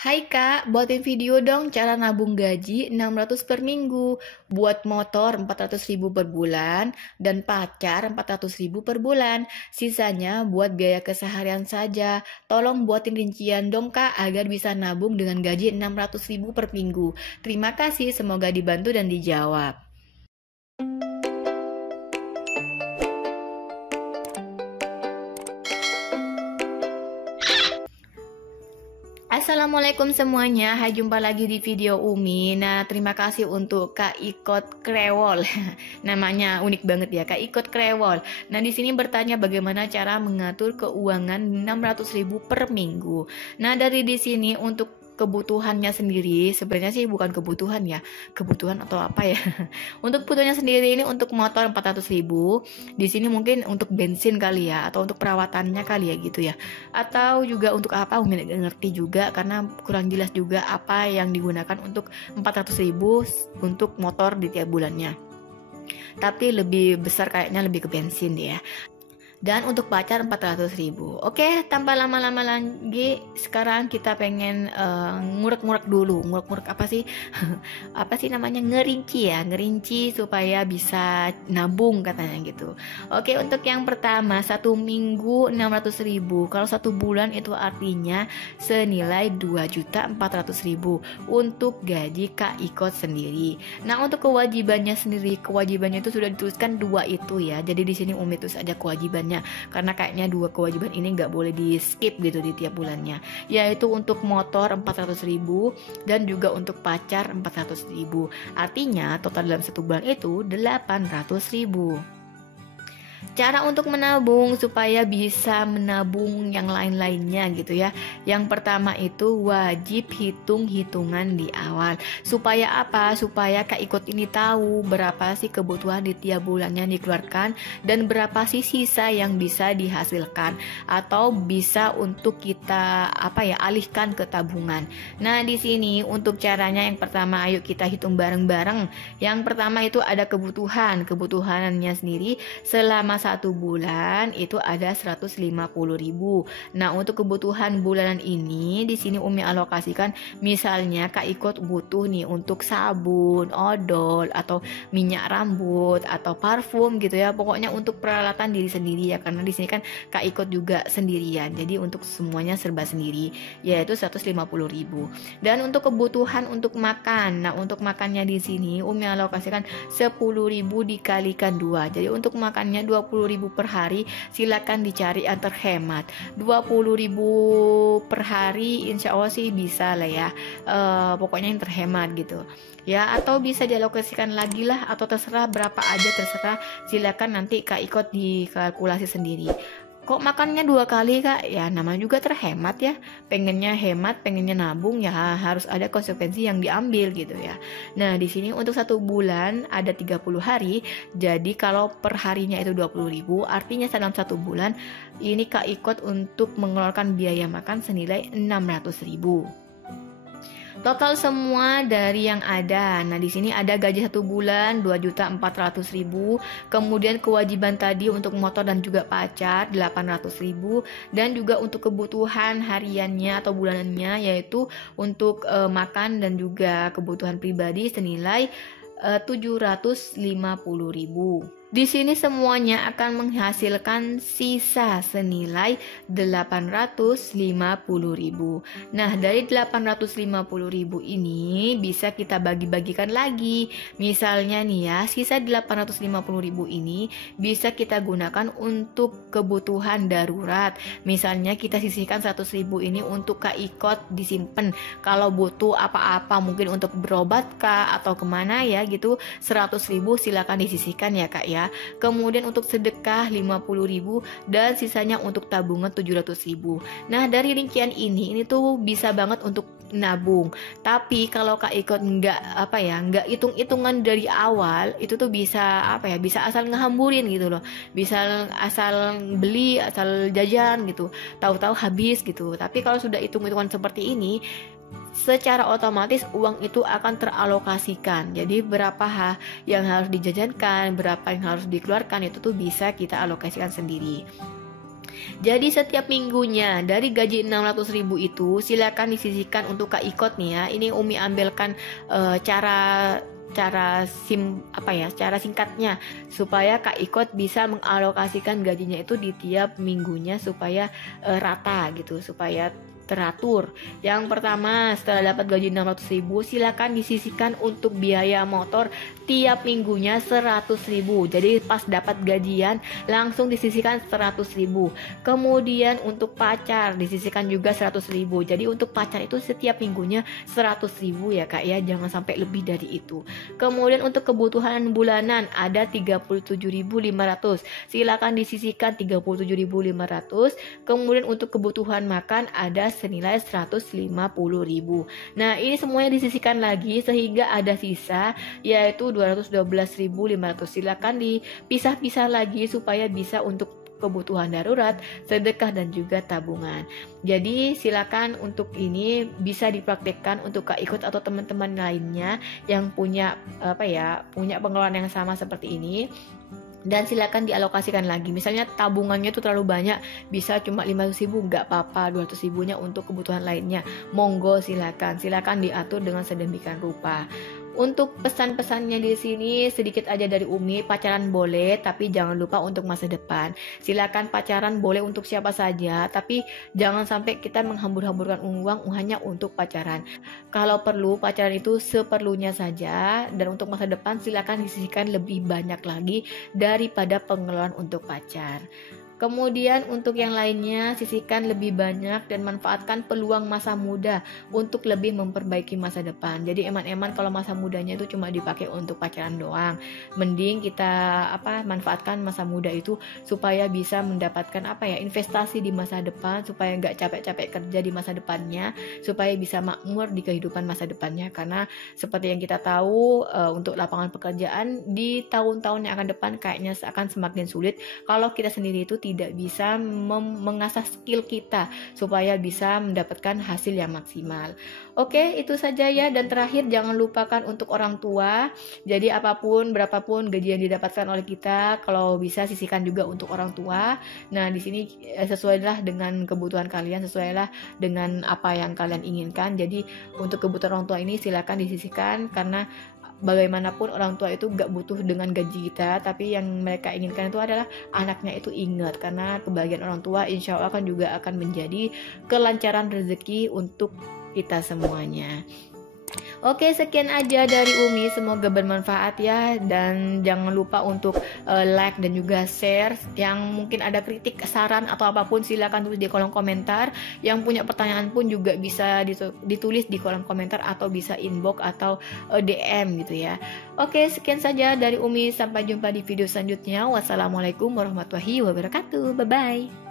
Hai Kak, buatin video dong cara nabung gaji 600 per minggu, buat motor 400.000 per bulan, dan pacar 400.000 per bulan. Sisanya buat biaya keseharian saja. Tolong buatin rincian dong Kak, agar bisa nabung dengan gaji 600.000 per minggu. Terima kasih, semoga dibantu dan dijawab. Assalamualaikum semuanya, hai jumpa lagi di video Umi. Nah, terima kasih untuk Kak Ikot Krewol. Namanya unik banget ya, Kak Ikot Krewol. Nah, di sini bertanya bagaimana cara mengatur keuangan 600.000 per minggu. Nah, dari di sini untuk kebutuhannya sendiri, sebenarnya sih bukan kebutuhan ya, kebutuhan atau apa ya. Untuk kebutuhannya sendiri ini untuk motor 400.000, di sini mungkin untuk bensin kali ya, atau untuk perawatannya kali ya gitu ya. Atau juga untuk apa, Umi nggak ngerti juga karena kurang jelas juga apa yang digunakan untuk 400.000 untuk motor di tiap bulannya. Tapi lebih besar kayaknya lebih ke bensin deh ya. Dan untuk pacar 400.000. Oke, tanpa lama-lama lagi, sekarang kita pengen ngurek-ngurek dulu. Ngurek-ngurek apa sih? Apa sih namanya? Ngerinci ya, ngerinci supaya bisa nabung katanya gitu. Oke, untuk yang pertama, 1 minggu 600.000. Kalau 1 bulan itu artinya senilai 2.400.000 untuk gaji Kak Ikot sendiri. Nah, untuk kewajibannya sendiri, kewajibannya itu sudah dituliskan 2 itu ya. Jadi di sini Umi tulis aja kewajibannya, karena kayaknya 2 kewajiban ini nggak boleh di skip gitu di tiap bulannya, yaitu untuk motor 400.000 dan juga untuk pacar 400.000. Artinya total dalam 1 bulan itu 800.000. Cara untuk menabung supaya bisa menabung yang lain-lainnya gitu ya. Yang pertama itu wajib hitung-hitungan di awal. Supaya apa? Supaya Kak Ikut ini tahu berapa sih kebutuhan di tiap bulannya dikeluarkan dan berapa sih sisa yang bisa dihasilkan atau bisa untuk kita alihkan ke tabungan. Nah, di sini untuk caranya yang pertama, ayo kita hitung bareng-bareng. Yang pertama itu ada kebutuhannya sendiri selama 1 bulan itu ada 150.000. Nah, untuk kebutuhan bulanan ini di sini Umi alokasikan, misalnya Kak Ikut butuh nih untuk sabun, odol atau minyak rambut atau parfum gitu ya. Pokoknya untuk peralatan diri sendiri ya, karena di sini kan Kak Ikut juga sendirian. Jadi untuk semuanya serba sendiri, yaitu 150.000. Dan untuk kebutuhan untuk makan. Nah, untuk makannya di sini Umi alokasikan 10.000 dikalikan 2. Jadi untuk makannya 20.000 per hari, silakan dicari yang terhemat. 20.000 per hari insya Allah sih bisa lah ya. Pokoknya yang terhemat gitu ya, atau bisa dialokasikan lagi lah, atau terserah berapa aja, terserah, silakan nanti Kak Ikut dikalkulasi sendiri. Kok makannya 2 kali Kak? Ya namanya juga terhemat ya. Pengennya hemat, pengennya nabung, ya harus ada konsekuensi yang diambil gitu ya. Nah, di sini untuk 1 bulan ada 30 hari. Jadi kalau per harinya itu 20.000, artinya dalam 1 bulan ini Kak Ikut untuk mengeluarkan biaya makan senilai 600.000. Total semua dari yang ada. Nah, di sini ada gaji 1 bulan 2.400.000, kemudian kewajiban tadi untuk motor dan juga pacar 800.000, dan juga untuk kebutuhan hariannya atau bulanannya, yaitu untuk makan dan juga kebutuhan pribadi senilai 750.000. Di sini semuanya akan menghasilkan sisa senilai 850.000. Nah, dari 850.000 ini bisa kita bagi-bagikan lagi. Misalnya nih ya, sisa 850.000 ini bisa kita gunakan untuk kebutuhan darurat. Misalnya kita sisihkan 100.000 ini untuk Kak Ikut disimpan kalau butuh apa-apa, mungkin untuk berobat kah atau kemana ya gitu. 100.000 silakan disisihkan ya Kak ya. Kemudian untuk sedekah 50.000 dan sisanya untuk tabungan 700.000. Nah, dari rincian ini tuh bisa banget untuk nabung. Tapi kalau Kak Ikut nggak hitung-hitungan dari awal, itu tuh bisa bisa asal ngehamburin gitu loh. Bisa asal beli, asal jajan gitu. Tahu-tahu habis gitu. Tapi kalau sudah hitung-hitungan seperti ini, secara otomatis uang itu akan teralokasikan. Jadi berapa yang harus dijajankan, berapa yang harus dikeluarkan, itu tuh bisa kita alokasikan sendiri. Jadi setiap minggunya dari gaji 600.000 itu silakan disisihkan untuk Kak Ikot nih ya. Ini Umi ambilkan cara singkatnya supaya Kak Ikot bisa mengalokasikan gajinya itu di tiap minggunya supaya rata gitu, supaya teratur. Yang pertama, setelah dapat gaji 600.000 silakan disisihkan untuk biaya motor tiap minggunya 100.000. Jadi pas dapat gajian langsung disisihkan 100.000. Kemudian untuk pacar disisihkan juga 100.000. Jadi untuk pacar itu setiap minggunya 100.000 ya Kak ya, jangan sampai lebih dari itu. Kemudian untuk kebutuhan bulanan ada 37.500. Silakan disisihkan 37.500. Kemudian untuk kebutuhan makan ada senilai 150.000. Nah, ini semuanya disisihkan lagi sehingga ada sisa yaitu 212.500. Silakan dipisah-pisah lagi supaya bisa untuk kebutuhan darurat, sedekah dan juga tabungan. Jadi silakan untuk ini bisa dipraktekkan untuk Kak Ikut atau teman-teman lainnya yang punya punya pengeluaran yang sama seperti ini. Dan silakan dialokasikan lagi. Misalnya tabungannya tuh terlalu banyak, bisa cuma 500.000 nggak apa-apa, 200.000-nya untuk kebutuhan lainnya. Monggo silakan diatur dengan sedemikian rupa. Untuk pesan-pesannya di sini sedikit aja dari Umi, pacaran boleh tapi jangan lupa untuk masa depan. Silakan pacaran boleh untuk siapa saja, tapi jangan sampai kita menghambur-hamburkan uang hanya untuk pacaran. Kalau perlu pacaran itu seperlunya saja, dan untuk masa depan silakan disisihkan lebih banyak lagi daripada pengeluaran untuk pacar. Kemudian untuk yang lainnya sisihkan lebih banyak dan manfaatkan peluang masa muda untuk lebih memperbaiki masa depan. Jadi eman-eman kalau masa mudanya itu cuma dipakai untuk pacaran doang. Mending kita manfaatkan masa muda itu supaya bisa mendapatkan investasi di masa depan, supaya nggak capek-capek kerja di masa depannya, supaya bisa makmur di kehidupan masa depannya. Karena seperti yang kita tahu untuk lapangan pekerjaan di tahun-tahun yang akan depan kayaknya akan semakin sulit kalau kita sendiri itu tidak bisa mengasah skill kita supaya bisa mendapatkan hasil yang maksimal. Oke, itu saja ya. Dan terakhir jangan lupakan untuk orang tua. Jadi berapapun gaji yang didapatkan oleh kita, kalau bisa sisihkan juga untuk orang tua. Nah, di sini sesuailah dengan kebutuhan kalian, sesuailah dengan apa yang kalian inginkan. Jadi untuk kebutuhan orang tua ini silakan disisihkan, karena bagaimanapun orang tua itu gak butuh dengan gaji kita, tapi yang mereka inginkan itu adalah anaknya itu ingat, karena kebahagiaan orang tua insya Allah kan juga akan menjadi kelancaran rezeki untuk kita semuanya. Oke, sekian aja dari Umi, semoga bermanfaat ya, dan jangan lupa untuk like dan juga share. Yang mungkin ada kritik, saran atau apapun silakan tulis di kolom komentar. Yang punya pertanyaan pun juga bisa ditulis di kolom komentar atau bisa inbox atau DM gitu ya. Oke, sekian saja dari Umi, sampai jumpa di video selanjutnya. Wassalamualaikum warahmatullahi wabarakatuh. Bye bye.